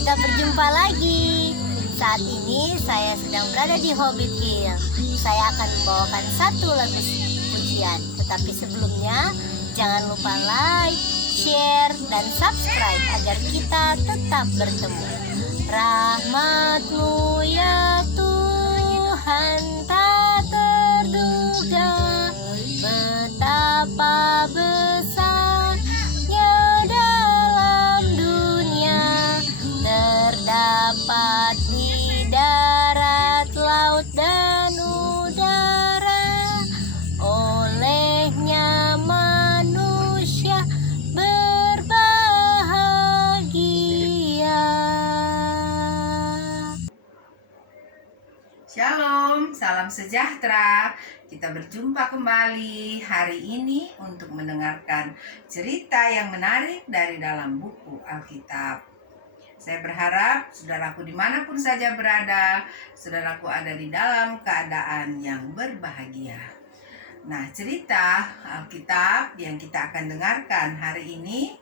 kita berjumpa lagi. Saat ini saya sedang berada di Hobbit Hill. Saya akan membawakan satu lagu pujian. Tetapi sebelumnya, jangan lupa like, share, dan subscribe agar kita tetap bertemu. Rahmat-Mu ya Tuhan tak terduga, betapa besarnya dalam dunia, terdapat di darat, laut, dan udara. Olehnya manusia berbahagia. Shalom, salam sejahtera. Kita berjumpa kembali hari ini untuk mendengarkan cerita yang menarik dari dalam buku Alkitab. Saya berharap saudaraku dimanapun saja berada, saudaraku ada di dalam keadaan yang berbahagia. Nah, cerita Alkitab yang kita akan dengarkan hari ini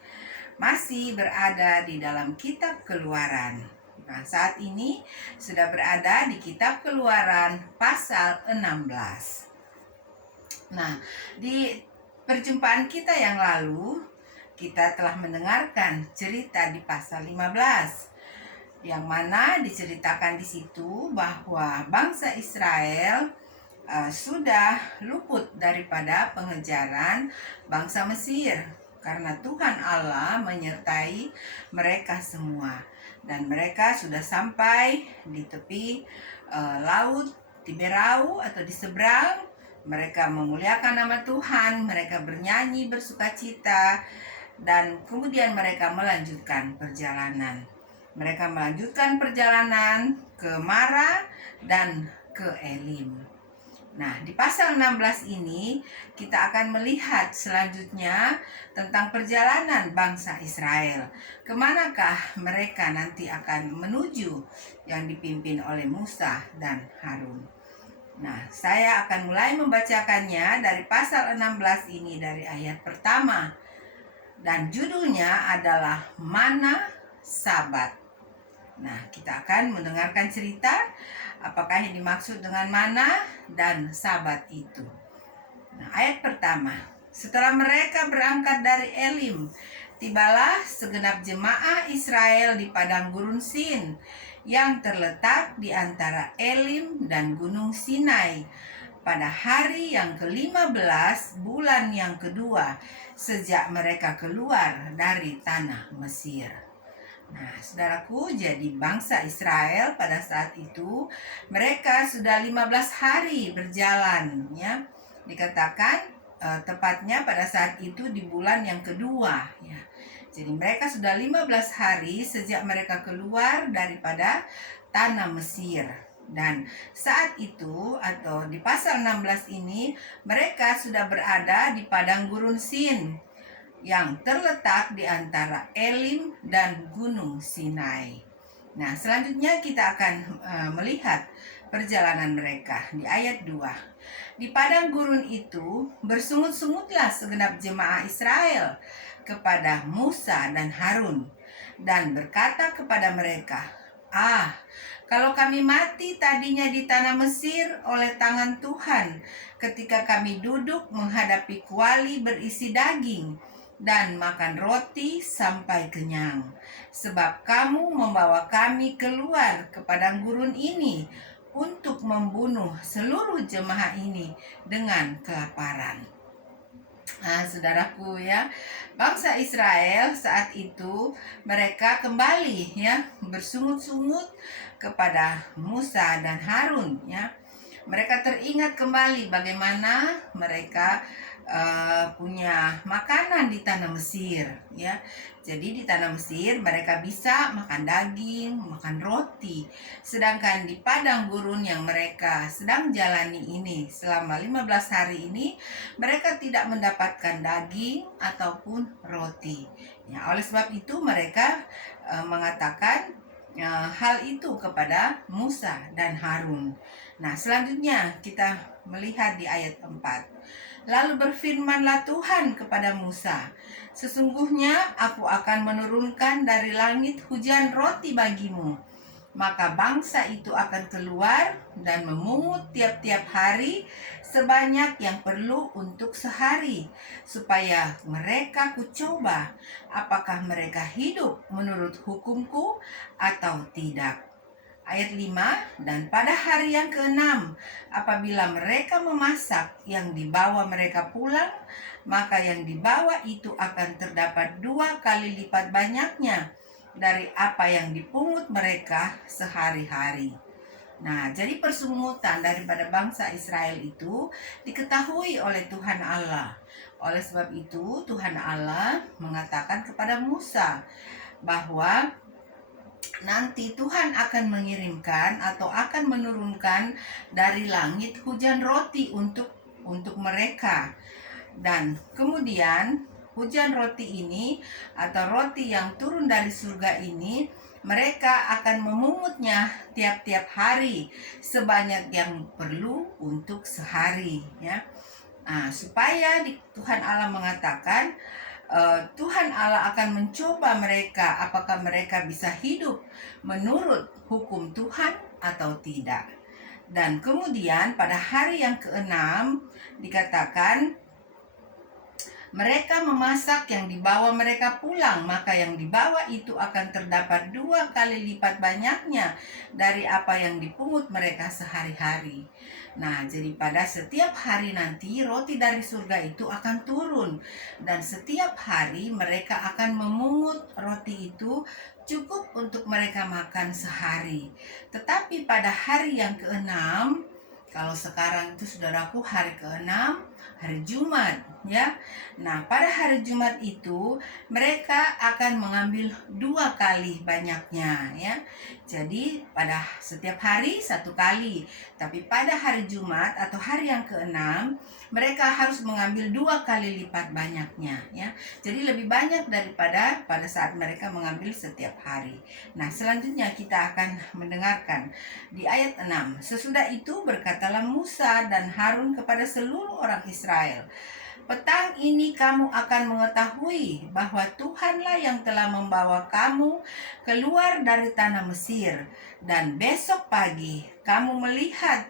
masih berada di dalam kitab Keluaran. Nah, saat ini sudah berada di kitab Keluaran pasal 16. Nah, di perjumpaan kita yang lalu, kita telah mendengarkan cerita di pasal 15, yang mana diceritakan di situ bahwa bangsa Israel sudah luput daripada pengejaran bangsa Mesir, karena Tuhan Allah menyertai mereka semua, dan mereka sudah sampai di tepi laut Tiberau atau di seberang. Mereka memuliakan nama Tuhan, mereka bernyanyi bersukacita, dan kemudian mereka melanjutkan perjalanan. Mereka melanjutkan perjalanan ke Mara dan ke Elim. Nah, di pasal 16 ini kita akan melihat selanjutnya tentang perjalanan bangsa Israel. Kemanakah mereka nanti akan menuju yang dipimpin oleh Musa dan Harun. Nah, saya akan mulai membacakannya dari pasal 16 ini dari ayat pertama. Dan judulnya adalah Mana Sabat. Nah, kita akan mendengarkan cerita apakah yang dimaksud dengan mana dan sabat itu. Nah, ayat pertama. Setelah mereka berangkat dari Elim, tibalah segenap jemaah Israel di padang gurun Sin, yang terletak di antara Elim dan Gunung Sinai, pada hari yang ke-15 bulan yang kedua sejak mereka keluar dari tanah Mesir. Nah, saudaraku, jadi bangsa Israel pada saat itu mereka sudah 15 hari berjalan, ya. Dikatakan tepatnya pada saat itu di bulan yang kedua, ya. Jadi mereka sudah 15 hari sejak mereka keluar daripada tanah Mesir. Dan saat itu atau di pasal 16 ini mereka sudah berada di padang gurun Sin, yang terletak di antara Elim dan Gunung Sinai. Nah, selanjutnya kita akan melihat perjalanan mereka di ayat 2. Di padang gurun itu bersungut-sungutlah segenap jemaah Israel kepada Musa dan Harun, dan berkata kepada mereka, kalau kami mati tadinya di tanah Mesir oleh tangan Tuhan, ketika kami duduk menghadapi kuali berisi daging dan makan roti sampai kenyang, sebab kamu membawa kami keluar ke padang gurun ini untuk membunuh seluruh jemaah ini dengan kelaparan. Nah, saudaraku, ya, bangsa Israel saat itu mereka kembali, ya, bersungut-sungut kepada Musa dan Harun, ya. Mereka teringat kembali bagaimana mereka punya makanan di tanah Mesir, ya. Jadi di tanah Mesir mereka bisa makan daging, makan roti. Sedangkan di padang gurun yang mereka sedang jalani ini selama 15 hari ini, mereka tidak mendapatkan daging ataupun roti. Ya, oleh sebab itu mereka mengatakan hal itu kepada Musa dan Harun. Nah, selanjutnya kita melihat di ayat 4. Lalu berfirmanlah Tuhan kepada Musa, "Sesungguhnya aku akan menurunkan dari langit hujan roti bagimu. Maka bangsa itu akan keluar dan memungut tiap-tiap hari sebanyak yang perlu untuk sehari, supaya mereka kucoba apakah mereka hidup menurut hukumku atau tidak." Ayat 5, dan pada hari yang keenam, apabila mereka memasak yang dibawa mereka pulang, maka yang dibawa itu akan terdapat 2 kali lipat banyaknya dari apa yang dipungut mereka sehari-hari. Nah, jadi persungutan daripada bangsa Israel itu diketahui oleh Tuhan Allah. Oleh sebab itu, Tuhan Allah mengatakan kepada Musa bahwa nanti Tuhan akan mengirimkan atau akan menurunkan dari langit hujan roti untuk mereka. Dan kemudian hujan roti ini atau roti yang turun dari surga ini, mereka akan memungutnya tiap-tiap hari sebanyak yang perlu untuk sehari, ya. Nah, supaya Tuhan Allah mengatakan Tuhan Allah akan mencoba mereka apakah mereka bisa hidup menurut hukum Tuhan atau tidak. Dan kemudian pada hari yang keenam dikatakan mereka memasak yang dibawa mereka pulang, maka yang dibawa itu akan terdapat 2 kali lipat banyaknya dari apa yang dipungut mereka sehari-hari. Nah, jadi pada setiap hari nanti roti dari surga itu akan turun, dan setiap hari mereka akan memungut roti itu cukup untuk mereka makan sehari. Tetapi pada hari yang keenam, kalau sekarang itu saudaraku hari keenam, hari Jumat, ya. Nah, pada hari Jumat itu mereka akan mengambil 2 kali banyaknya, ya. Jadi pada setiap hari 1 kali, tapi pada hari Jumat atau hari yang keenam mereka harus mengambil 2 kali lipat banyaknya, ya. Jadi lebih banyak daripada pada saat mereka mengambil setiap hari. Nah, selanjutnya kita akan mendengarkan di ayat 6. Sesudah itu berkatalah Musa dan Harun kepada seluruh orang Israel, "Petang ini kamu akan mengetahui bahwa Tuhanlah yang telah membawa kamu keluar dari tanah Mesir, dan besok pagi kamu melihat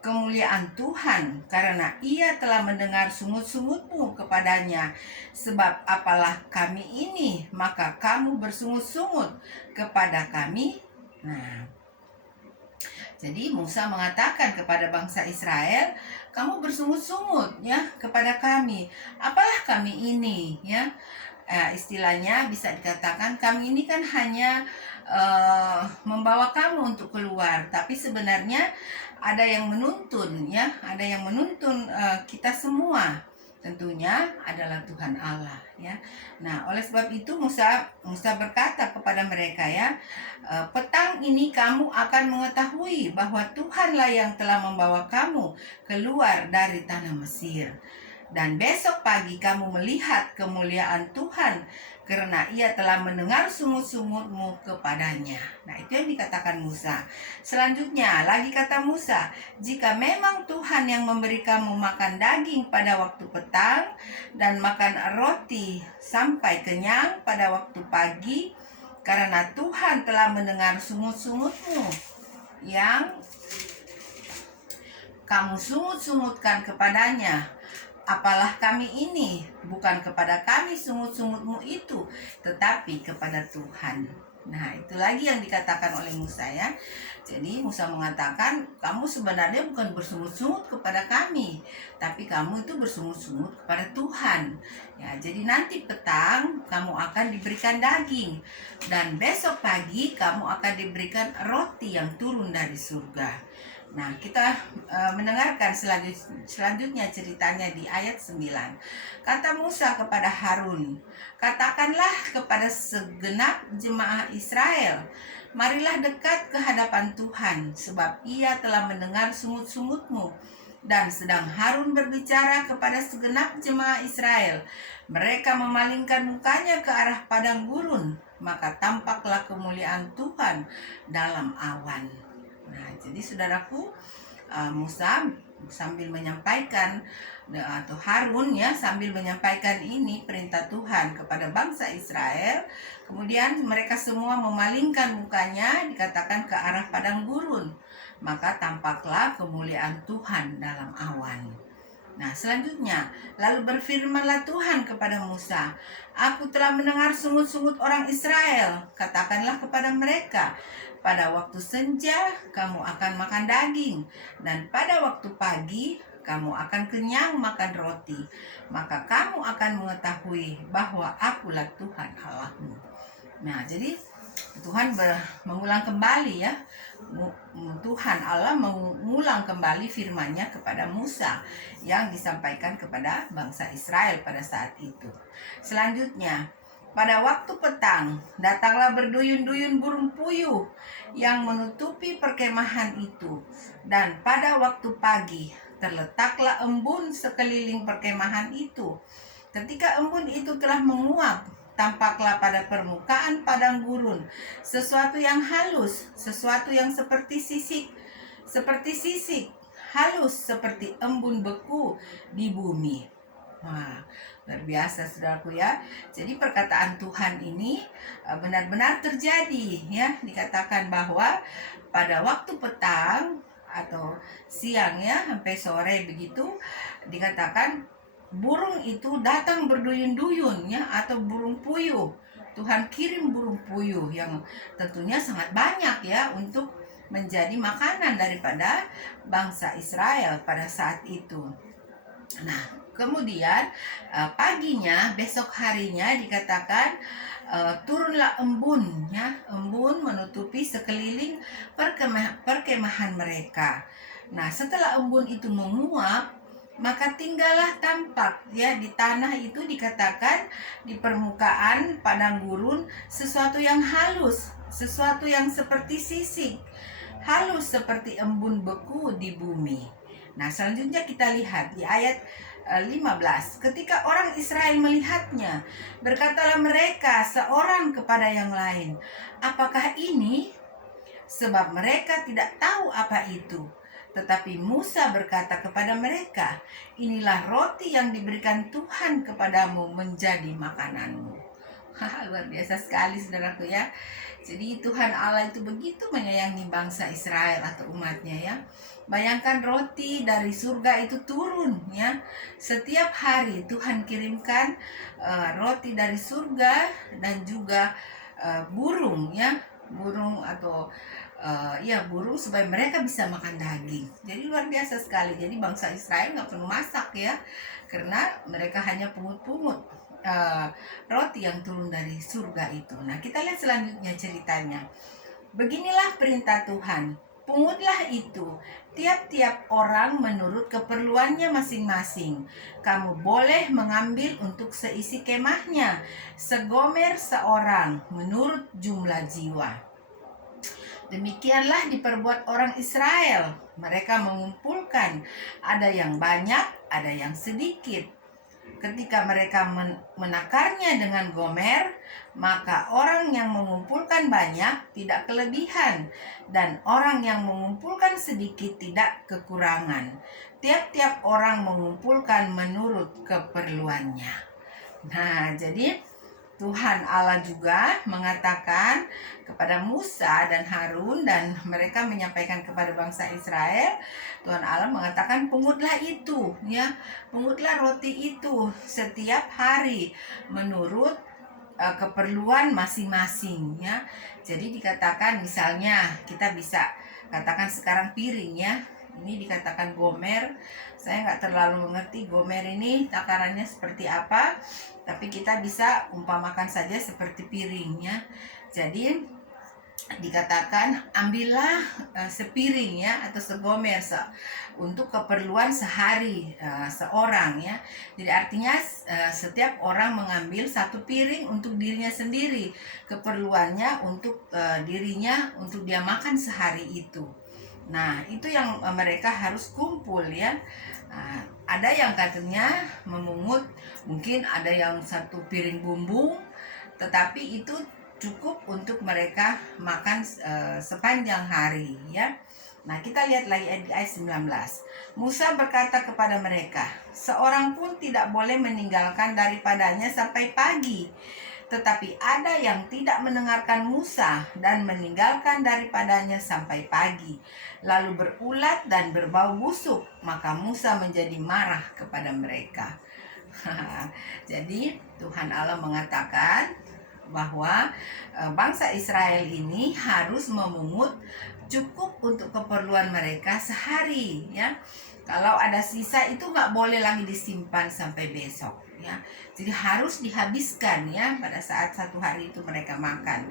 kemuliaan Tuhan, karena Ia telah mendengar sungut-sungutmu kepadanya. Sebab apalah kami ini, maka kamu bersungut-sungut kepada kami." Nah, jadi Musa mengatakan kepada bangsa Israel, "Kamu bersungut-sungut ya kepada kami. Apalah kami ini?" Ya. Istilahnya bisa dikatakan kami ini kan hanya membawa kamu untuk keluar, tapi sebenarnya ada yang menuntun, ya, ada yang menuntun kita semua. Tentunya adalah Tuhan Allah, ya. Nah, oleh sebab itu Musa berkata kepada mereka, ya, "Petang ini kamu akan mengetahui bahwa Tuhanlah yang telah membawa kamu keluar dari tanah Mesir. Dan besok pagi kamu melihat kemuliaan Tuhan, karena Ia telah mendengar sungut-sungutmu kepadanya." Nah, itu yang dikatakan Musa. Selanjutnya lagi kata Musa, "Jika memang Tuhan yang memberi kamu makan daging pada waktu petang dan makan roti sampai kenyang pada waktu pagi, karena Tuhan telah mendengar sungut-sungutmu yang kamu sungut-sungutkan kepadanya, apalah kami ini? Bukan kepada kami sungut-sungutmu itu, tetapi kepada Tuhan." Nah, itu lagi yang dikatakan oleh Musa, ya. Jadi Musa mengatakan, kamu sebenarnya bukan bersungut-sungut kepada kami, tapi kamu itu bersungut-sungut kepada Tuhan. Ya, jadi nanti petang kamu akan diberikan daging, dan besok pagi kamu akan diberikan roti yang turun dari surga. Nah, kita mendengarkan selanjutnya ceritanya di ayat 9. Kata Musa kepada Harun, "Katakanlah kepada segenap jemaah Israel, marilah dekat ke hadapan Tuhan, sebab Ia telah mendengar sungut-sungutmu." Dan sedang Harun berbicara kepada segenap jemaah Israel, mereka memalingkan mukanya ke arah padang gurun, maka tampaklah kemuliaan Tuhan dalam awan. Nah, jadi saudaraku, Musa sambil menyampaikan, atau Harun ya, sambil menyampaikan ini perintah Tuhan kepada bangsa Israel. Kemudian mereka semua memalingkan mukanya, dikatakan ke arah padang gurun. Maka tampaklah kemuliaan Tuhan dalam awan. Nah, selanjutnya, lalu berfirmanlah Tuhan kepada Musa, "Aku telah mendengar sungut-sungut orang Israel. Katakanlah kepada mereka, pada waktu senja kamu akan makan daging, dan pada waktu pagi kamu akan kenyang makan roti. Maka kamu akan mengetahui bahwa Akulah Tuhan Allahmu." Nah, jadi Tuhan mengulang kembali ya. Tuhan Allah mengulang kembali firman-Nya kepada Musa yang disampaikan kepada bangsa Israel pada saat itu. Selanjutnya, pada waktu petang, datanglah berduyun-duyun burung puyuh yang menutupi perkemahan itu. Dan pada waktu pagi, terletaklah embun sekeliling perkemahan itu. Ketika embun itu telah menguap, tampaklah pada permukaan padang gurun sesuatu yang halus, sesuatu yang seperti sisik, halus seperti embun beku di bumi. Wah, luar biasa saudaraku ya. Jadi perkataan Tuhan ini benar-benar terjadi ya. Dikatakan bahwa pada waktu petang atau siang ya, sampai sore begitu, dikatakan burung itu datang berduyun-duyun ya, atau burung puyuh. Tuhan kirim burung puyuh yang tentunya sangat banyak ya untuk menjadi makanan daripada bangsa Israel pada saat itu. Nah, kemudian paginya, besok harinya dikatakan turunlah embun ya, embun menutupi sekeliling perkemahan mereka. Nah, setelah embun itu menguap, maka tinggallah tampak ya di tanah itu, dikatakan di permukaan padang gurun sesuatu yang halus, sesuatu yang seperti sisik, halus seperti embun beku di bumi. Nah, selanjutnya kita lihat di ayat 15. Ketika orang Israel melihatnya, berkatalah mereka seorang kepada yang lain, "Apakah ini?" Sebab mereka tidak tahu apa itu. Tetapi Musa berkata kepada mereka, "Inilah roti yang diberikan Tuhan kepadamu menjadi makananmu." Luar biasa sekali saudaraku ya. Jadi Tuhan Allah itu begitu menyayangi bangsa Israel atau umatnya ya. Bayangkan roti dari surga itu turun ya. Setiap hari Tuhan kirimkan roti dari surga, dan juga burung ya, burung atau burung, supaya mereka bisa makan daging. Jadi luar biasa sekali. Jadi bangsa Israel nggak perlu masak ya, karena mereka hanya pungut-pungut roti yang turun dari surga itu. Nah, kita lihat selanjutnya ceritanya. Beginilah perintah Tuhan, pungutlah itu, tiap-tiap orang menurut keperluannya masing-masing. Kamu boleh mengambil untuk seisi kemahnya, segomer seorang menurut jumlah jiwa. Demikianlah diperbuat orang Israel. Mereka mengumpulkan, ada yang banyak, ada yang sedikit. Ketika mereka menakarnya dengan gomer, maka orang yang mengumpulkan banyak tidak kelebihan, dan orang yang mengumpulkan sedikit tidak kekurangan. Tiap-tiap orang mengumpulkan menurut keperluannya. Nah, jadi Tuhan Allah juga mengatakan kepada Musa dan Harun, dan mereka menyampaikan kepada bangsa Israel. Tuhan Allah mengatakan, "Pungutlah itu ya, pungutlah roti itu setiap hari menurut keperluan masing-masing ya." Jadi dikatakan, misalnya kita bisa katakan sekarang piring ya, ini dikatakan gomer. Saya nggak terlalu mengerti gomer ini takarannya seperti apa, tapi kita bisa umpamakan saja seperti piring ya. Jadi dikatakan, ambillah sepiring ya, atau segomer untuk keperluan sehari seorang ya. Jadi artinya setiap orang mengambil satu piring untuk dirinya sendiri, keperluannya untuk dirinya, untuk dia makan sehari itu. Nah, itu yang mereka harus kumpul ya. Ada yang katanya memungut, mungkin ada yang satu piring bumbu, tetapi itu cukup untuk mereka makan sepanjang hari ya. Nah, kita lihat lagi ayat 19. Musa berkata kepada mereka, seorang pun tidak boleh meninggalkan daripadanya sampai pagi. Tetapi ada yang tidak mendengarkan Musa dan meninggalkan daripadanya sampai pagi, lalu berulat dan berbau busuk. Maka Musa menjadi marah kepada mereka. Jadi Tuhan Allah mengatakan bahwa bangsa Israel ini harus memungut cukup untuk keperluan mereka sehari, ya. Kalau ada sisa itu nggak boleh lagi disimpan sampai besok, ya. Jadi harus dihabiskan, ya, pada saat satu hari itu mereka makan.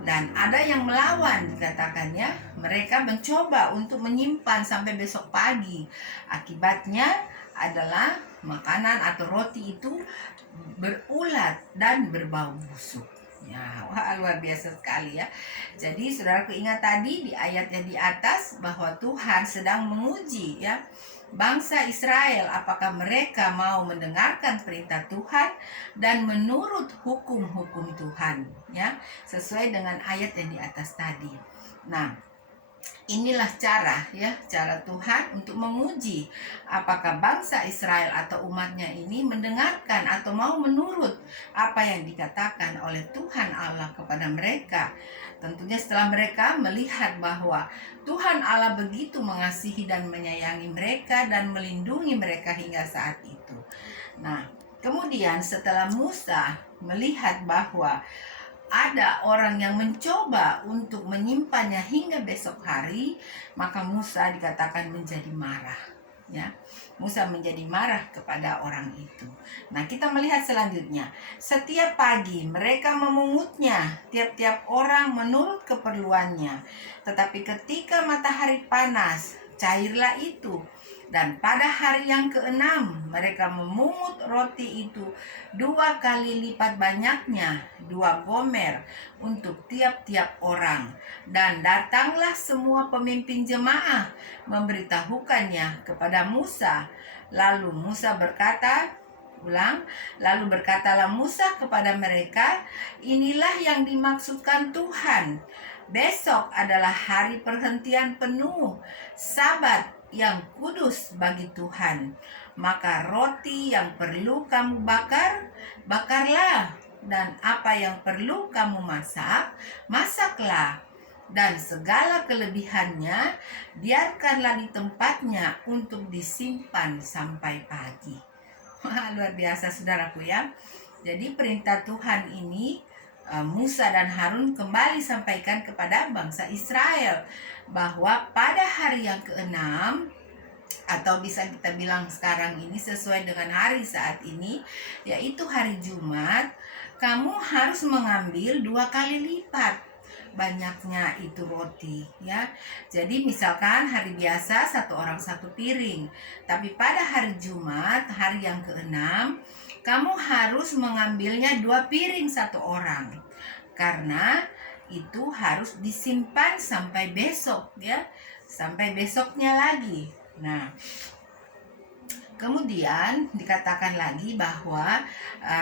Dan ada yang melawan, dikatakannya mereka mencoba untuk menyimpan sampai besok pagi. Akibatnya adalah makanan atau roti itu berulat dan berbau busuk. Ya, wah, luar biasa sekali, ya. Jadi saudaraku ingat tadi di ayat yang di atas bahwa Tuhan sedang menguji, ya, bangsa Israel, apakah mereka mau mendengarkan perintah Tuhan dan menurut hukum-hukum Tuhan, ya, sesuai dengan ayat yang di atas tadi. Nah, inilah cara Tuhan untuk menguji apakah bangsa Israel atau umatnya ini mendengarkan atau mau menurut apa yang dikatakan oleh Tuhan Allah kepada mereka. Tentunya setelah mereka melihat bahwa Tuhan Allah begitu mengasihi dan menyayangi mereka dan melindungi mereka hingga saat itu. Nah, kemudian setelah Musa melihat bahwa ada orang yang mencoba untuk menyimpannya hingga besok hari, maka Musa dikatakan menjadi marah, ya. Musa menjadi marah kepada orang itu. Nah, kita melihat selanjutnya. Setiap pagi mereka memungutnya, tiap-tiap orang menurut keperluannya. Tetapi ketika matahari panas, cairlah itu. Dan pada hari yang ke-6 mereka memungut roti itu 2 kali lipat banyaknya, 2 gomer untuk tiap-tiap orang. Dan datanglah semua pemimpin jemaah memberitahukannya kepada Musa. Lalu Musa berkata, lalu berkatalah Musa kepada mereka, inilah yang dimaksudkan Tuhan. Besok adalah hari perhentian penuh, Sabat yang kudus bagi Tuhan. Maka roti yang perlu kamu bakar, bakarlah. Dan apa yang perlu kamu masak, masaklah. Dan segala kelebihannya, biarkanlah di tempatnya untuk disimpan sampai pagi. Wah, luar biasa saudaraku, ya. Jadi perintah Tuhan ini Musa dan Harun kembali sampaikan kepada bangsa Israel bahwa pada hari yang ke-6, atau bisa kita bilang sekarang ini sesuai dengan hari saat ini, yaitu hari Jumat, kamu harus mengambil 2 kali lipat banyaknya itu roti, ya. Jadi misalkan hari biasa 1 orang 1 piring, tapi pada hari Jumat, hari yang ke-6, kamu harus mengambilnya 2 piring 1 orang. Karena itu harus disimpan sampai besok, ya. Sampai besoknya lagi. Nah, kemudian dikatakan lagi bahwa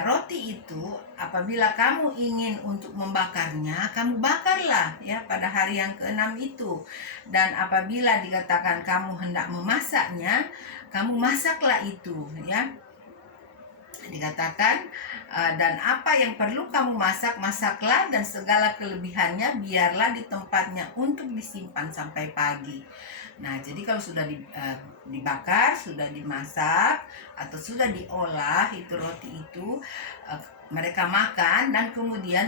roti itu apabila kamu ingin untuk membakarnya, kamu bakarlah, ya, pada hari yang ke-6 itu. Dan apabila dikatakan kamu hendak memasaknya, kamu masaklah itu, ya. Dikatakan dan apa yang perlu kamu masak, masaklah, dan segala kelebihannya biarlah di tempatnya untuk disimpan sampai pagi. Nah, jadi kalau sudah dibakar, sudah dimasak, atau sudah diolah itu roti itu, mereka makan dan kemudian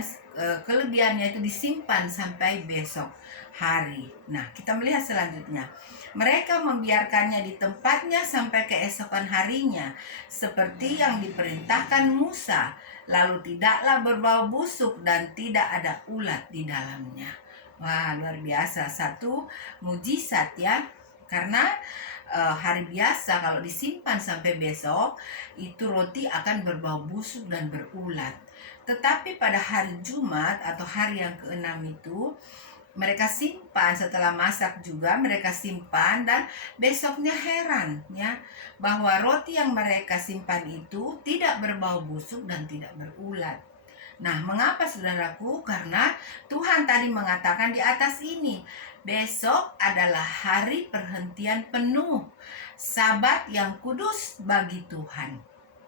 kelebihannya itu disimpan sampai besok hari. Nah, kita melihat selanjutnya. Mereka membiarkannya di tempatnya sampai keesokan harinya, seperti yang diperintahkan Musa. Lalu tidaklah berbau busuk dan tidak ada ulat di dalamnya. Wah, luar biasa, satu mujizat, ya. Karena hari biasa kalau disimpan sampai besok, itu roti akan berbau busuk dan berulat. Tetapi pada hari Jumat atau hari yang ke-6 itu, mereka simpan setelah masak juga, mereka simpan, dan besoknya heran, ya, bahwa roti yang mereka simpan itu tidak berbau busuk dan tidak berulat. Nah, mengapa saudaraku? Karena Tuhan tadi mengatakan di atas ini, besok adalah hari perhentian penuh, Sabat yang kudus bagi Tuhan.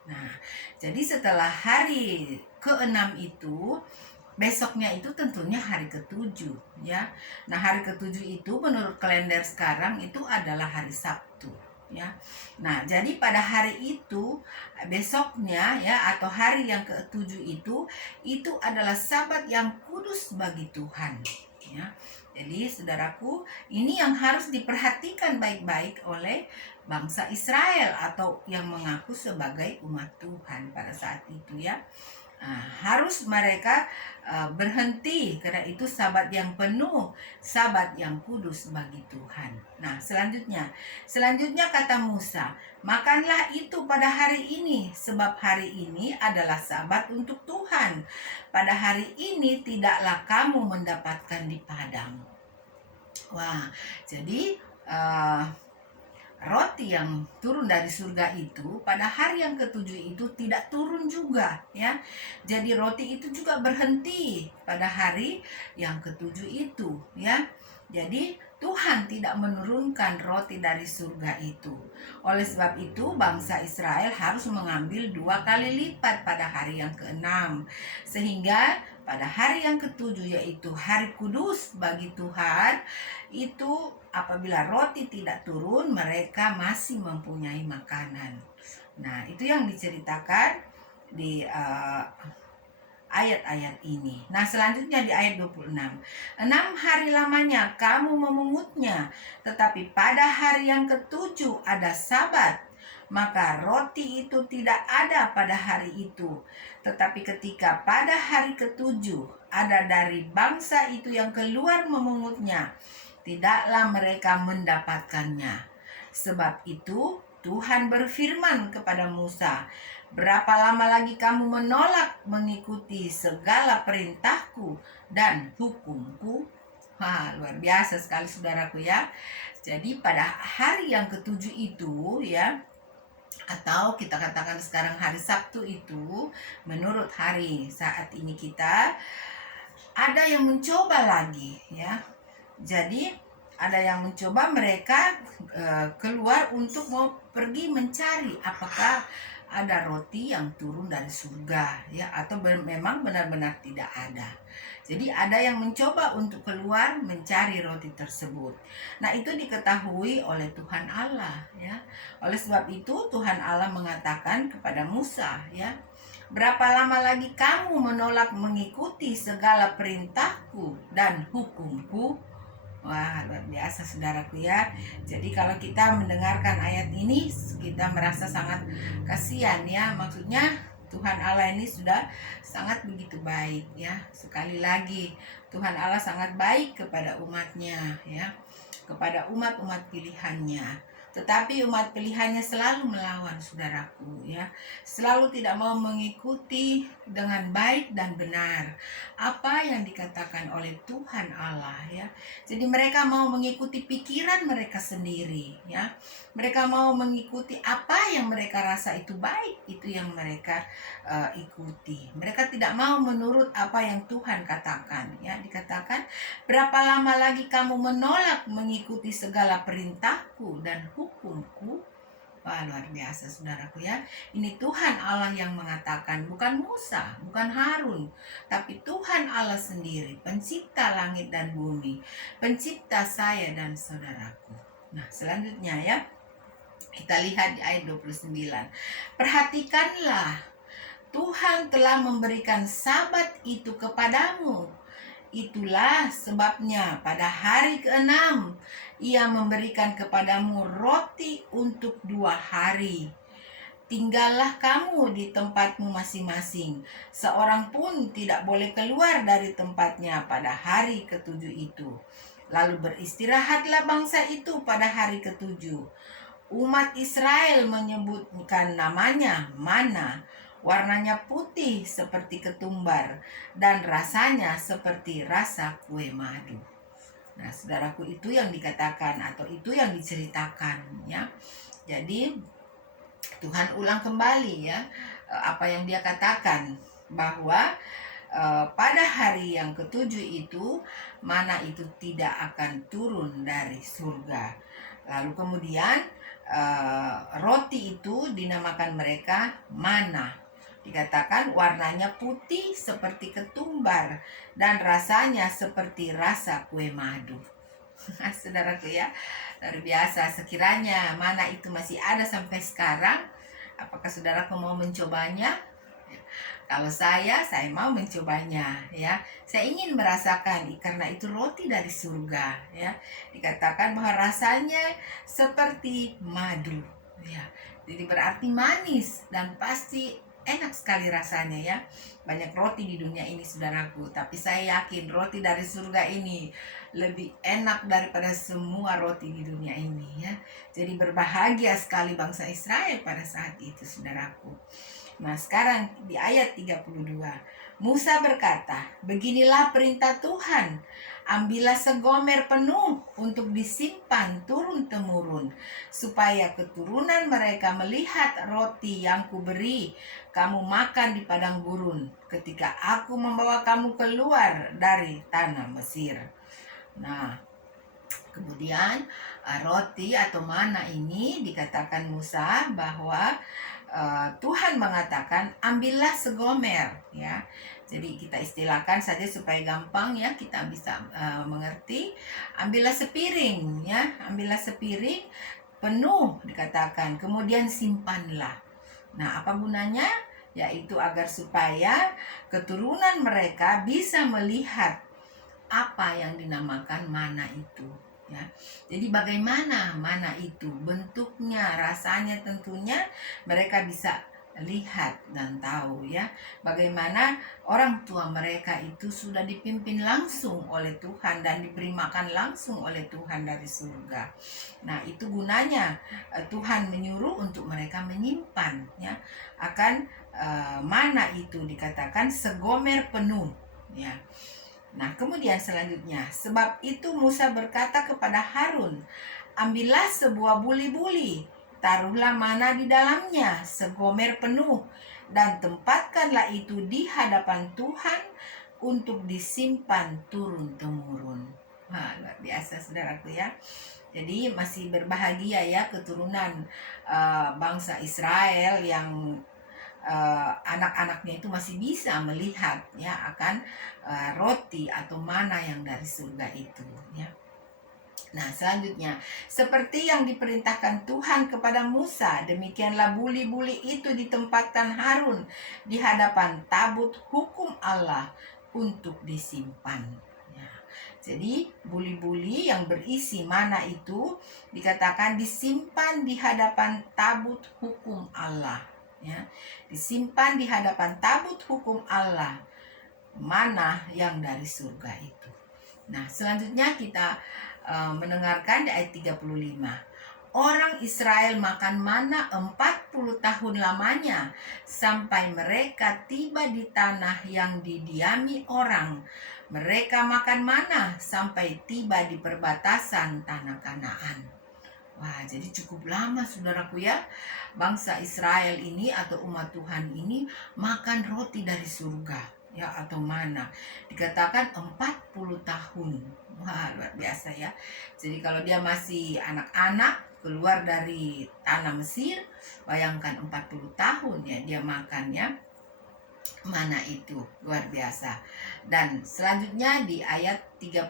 Nah, jadi setelah hari ke-6 itu, besoknya itu tentunya hari ke-7 ya. Nah, hari ke-7 itu menurut kalender sekarang itu adalah hari Sabtu ya. Nah, jadi pada hari itu besoknya ya atau hari yang ke-7 itu adalah Sabat yang kudus bagi Tuhan ya. Jadi saudaraku, ini yang harus diperhatikan baik-baik oleh bangsa Israel atau yang mengaku sebagai umat Tuhan pada saat itu ya. Harus mereka berhenti karena itu Sabat yang penuh, Sabat yang kudus bagi Tuhan. Nah, selanjutnya kata Musa, makanlah itu pada hari ini, sebab hari ini adalah Sabat untuk Tuhan. Pada hari ini tidaklah kamu mendapatkan di padang. Wah, jadi roti yang turun dari surga itu pada hari yang ke-7 itu tidak turun juga ya. Jadi roti itu juga berhenti pada hari yang ke-7 itu ya. Jadi Tuhan tidak menurunkan roti dari surga itu. Oleh sebab itu bangsa Israel harus mengambil 2 kali lipat pada hari yang ke-6. Sehingga pada hari yang ke-7 yaitu hari kudus bagi Tuhan, itu apabila roti tidak turun mereka masih mempunyai makanan. Nah, itu yang diceritakan di ayat-ayat ini. Nah, selanjutnya di ayat 26. 6 hari lamanya kamu memungutnya, tetapi pada hari yang ke-7 ada Sabat. Maka roti itu tidak ada pada hari itu. Tetapi ketika pada hari ke-7 ada dari bangsa itu yang keluar memungutnya, tidaklah mereka mendapatkannya. Sebab itu Tuhan berfirman kepada Musa, berapa lama lagi kamu menolak mengikuti segala perintahku dan hukumku? Wah, luar biasa sekali saudaraku ya. Jadi pada hari yang ke-7 itu ya, atau kita katakan sekarang hari Sabtu itu, menurut hari saat ini kita ada yang mencoba lagi ya. Jadi ada yang mencoba mereka keluar untuk mau pergi mencari apakah ada roti yang turun dari surga ya atau memang benar-benar tidak ada. Jadi ada yang mencoba untuk keluar mencari roti tersebut. Nah, itu diketahui oleh Tuhan Allah ya. Oleh sebab itu Tuhan Allah mengatakan kepada Musa ya, berapa lama lagi kamu menolak mengikuti segala perintahku dan hukumku? Wah, luar biasa saudaraku ya. Jadi kalau kita mendengarkan ayat ini, kita merasa sangat kasihan ya. Maksudnya Tuhan Allah ini sudah sangat begitu baik ya. Sekali lagi, Tuhan Allah sangat baik kepada umatnya ya. Kepada umat-umat pilihannya. Tetapi umat pilihannya selalu melawan saudaraku ya. Selalu tidak mau mengikuti dengan baik dan benar apa yang dikatakan oleh Tuhan Allah ya. Jadi mereka mau mengikuti pikiran mereka sendiri ya. Mereka mau mengikuti apa yang mereka rasa itu baik, itu yang mereka ikuti. Mereka tidak mau menurut apa yang Tuhan katakan ya. Dikatakan, berapa lama lagi kamu menolak mengikuti segala perintahku dan hukumku? Wah, luar biasa saudaraku ya. Ini Tuhan Allah yang mengatakan, bukan Musa, bukan Harun, tapi Tuhan Allah sendiri, pencipta langit dan bumi, pencipta saya dan saudaraku. Nah, selanjutnya ya, kita lihat di ayat 29. Perhatikanlah, Tuhan telah memberikan Sabat itu kepadamu. Itulah sebabnya pada hari ke-6 Ia memberikan kepadamu roti untuk 2 hari. Tinggallah kamu di tempatmu masing-masing. Seorang pun tidak boleh keluar dari tempatnya pada hari ke-7 itu. Lalu beristirahatlah bangsa itu pada hari ke-7. Umat Israel menyebutkan namanya mana. Warnanya putih seperti ketumbar dan rasanya seperti rasa kue madu. Nah, saudaraku, itu yang dikatakan atau itu yang diceritakan ya. Jadi Tuhan ulang kembali ya apa yang dia katakan, bahwa pada hari yang ketujuh itu mana itu tidak akan turun dari surga. Lalu kemudian roti itu dinamakan mereka mana. Dikatakan warnanya putih seperti ketumbar dan rasanya seperti rasa kue madu. Saudaraku ya, luar biasa. Sekiranya mana itu masih ada sampai sekarang, apakah saudaraku mau mencobanya? Kalau saya mau mencobanya ya. Saya ingin merasakan karena itu roti dari surga ya. Dikatakan bahwa rasanya seperti madu ya. Jadi berarti manis dan pasti enak sekali rasanya ya. Banyak roti di dunia ini saudaraku, tapi saya yakin roti dari surga ini lebih enak daripada semua roti di dunia ini ya. Jadi berbahagia sekali bangsa Israel pada saat itu saudaraku. Nah sekarang di ayat 32 Musa berkata, beginilah perintah Tuhan, ambillah segomer penuh untuk disimpan turun-temurun, supaya keturunan mereka melihat roti yang kuberi kamu makan di padang gurun, ketika aku membawa kamu keluar dari tanah Mesir. Nah, kemudian roti atau mana ini dikatakan Musa bahwa Tuhan mengatakan ambillah segomer ya. Jadi kita istilahkan saja supaya gampang ya kita bisa mengerti. Ambillah sepiring ya, ambillah sepiring penuh dikatakan. Kemudian simpanlah. Nah, apa gunanya? Yaitu agar supaya keturunan mereka bisa melihat apa yang dinamakan mana itu ya. Jadi bagaimana mana itu bentuknya, rasanya, tentunya mereka bisa lihat dan tahu ya, bagaimana orang tua mereka itu sudah dipimpin langsung oleh Tuhan dan diberi makan langsung oleh Tuhan dari surga. Nah itu gunanya Tuhan menyuruh untuk mereka menyimpan ya akan mana itu dikatakan segomer penuh ya. Nah kemudian selanjutnya, sebab itu Musa berkata kepada Harun, ambillah sebuah buli-buli, taruhlah mana di dalamnya segomer penuh, dan tempatkanlah itu di hadapan Tuhan untuk disimpan turun-temurun. Wah, luar biasa saudaraku ya. Jadi masih berbahagia ya keturunan bangsa Israel yang anak-anaknya itu masih bisa melihat ya akan roti atau mana yang dari surga itu ya. Nah selanjutnya, seperti yang diperintahkan Tuhan kepada Musa, demikianlah buli-buli itu ditempatkan Harun di hadapan tabut hukum Allah untuk disimpan. Jadi buli-buli yang berisi mana itu dikatakan disimpan di hadapan tabut hukum Allah ya. Disimpan di hadapan tabut hukum Allah mana yang dari surga itu. Nah selanjutnya kita mendengarkan di ayat 35. Orang Israel makan mana 40 tahun lamanya sampai mereka tiba di tanah yang didiami orang. Mereka makan mana sampai tiba di perbatasan tanah Kanaan. Wah, jadi cukup lama saudaraku ya. Bangsa Israel ini atau umat Tuhan ini makan roti dari surga ya atau mana. Dikatakan 40 tahun. Wah, luar biasa ya. Jadi kalau dia masih anak-anak keluar dari tanah Mesir, bayangkan 40 tahun ya dia makan ya. Mana itu luar biasa. Dan selanjutnya di ayat 36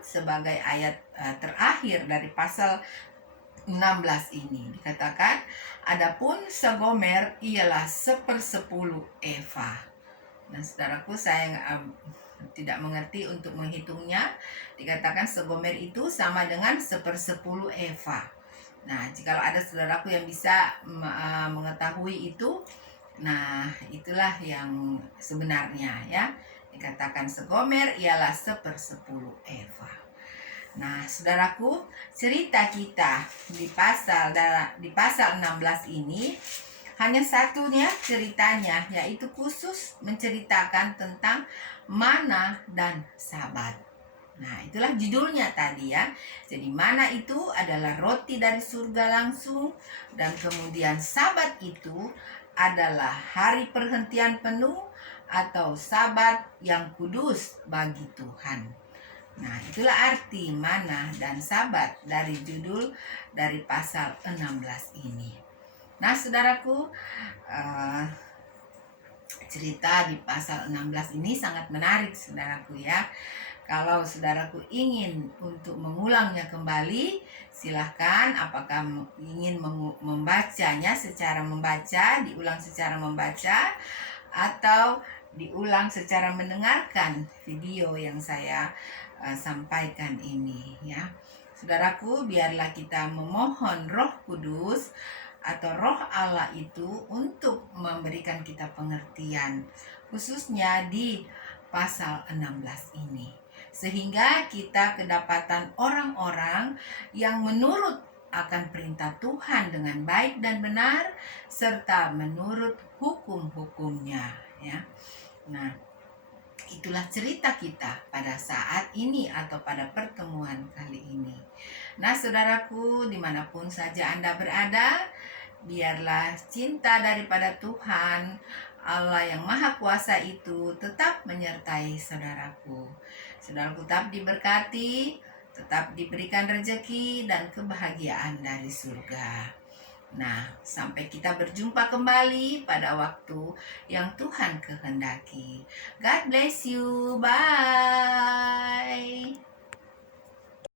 sebagai ayat terakhir dari pasal 16 ini dikatakan, adapun segomer ialah 1/10 eva. Nah saudaraku, saya tidak mengerti untuk menghitungnya. Dikatakan segomer itu sama dengan 1/10 eva. Nah jikalau ada saudaraku yang bisa mengetahui itu, nah itulah yang sebenarnya ya. Dikatakan segomer ialah 1/10 eva. Nah, saudaraku, cerita kita di pasal 16 ini hanya satunya ceritanya, yaitu khusus menceritakan tentang mana dan Sabat. Nah, itulah judulnya tadi ya. Jadi mana itu adalah roti dari surga langsung, dan kemudian Sabat itu adalah hari perhentian penuh atau Sabat yang kudus bagi Tuhan. Nah, itulah arti mana dan Sabat dari judul dari pasal 16 ini. Nah, saudaraku, cerita di pasal 16 ini sangat menarik, saudaraku ya. Kalau saudaraku ingin untuk mengulangnya kembali, silahkan. Apakah ingin membacanya secara membaca, diulang secara membaca, atau diulang secara mendengarkan video yang saya sampaikan ini ya. Saudaraku, biarlah kita memohon Roh Kudus atau Roh Allah itu untuk memberikan kita pengertian, khususnya di pasal 16 ini, sehingga kita kedapatan orang-orang yang menurut akan perintah Tuhan dengan baik dan benar, serta menurut hukum-hukumnya ya. Nah, itulah cerita kita pada saat ini atau pada pertemuan kali ini. Nah, saudaraku, dimanapun saja Anda berada, biarlah cinta daripada Tuhan Allah yang Maha Kuasa itu tetap menyertai saudaraku. Saudaraku tetap diberkati, tetap diberikan rezeki dan kebahagiaan dari surga. Nah, sampai kita berjumpa kembali pada waktu yang Tuhan kehendaki. God bless you. Bye.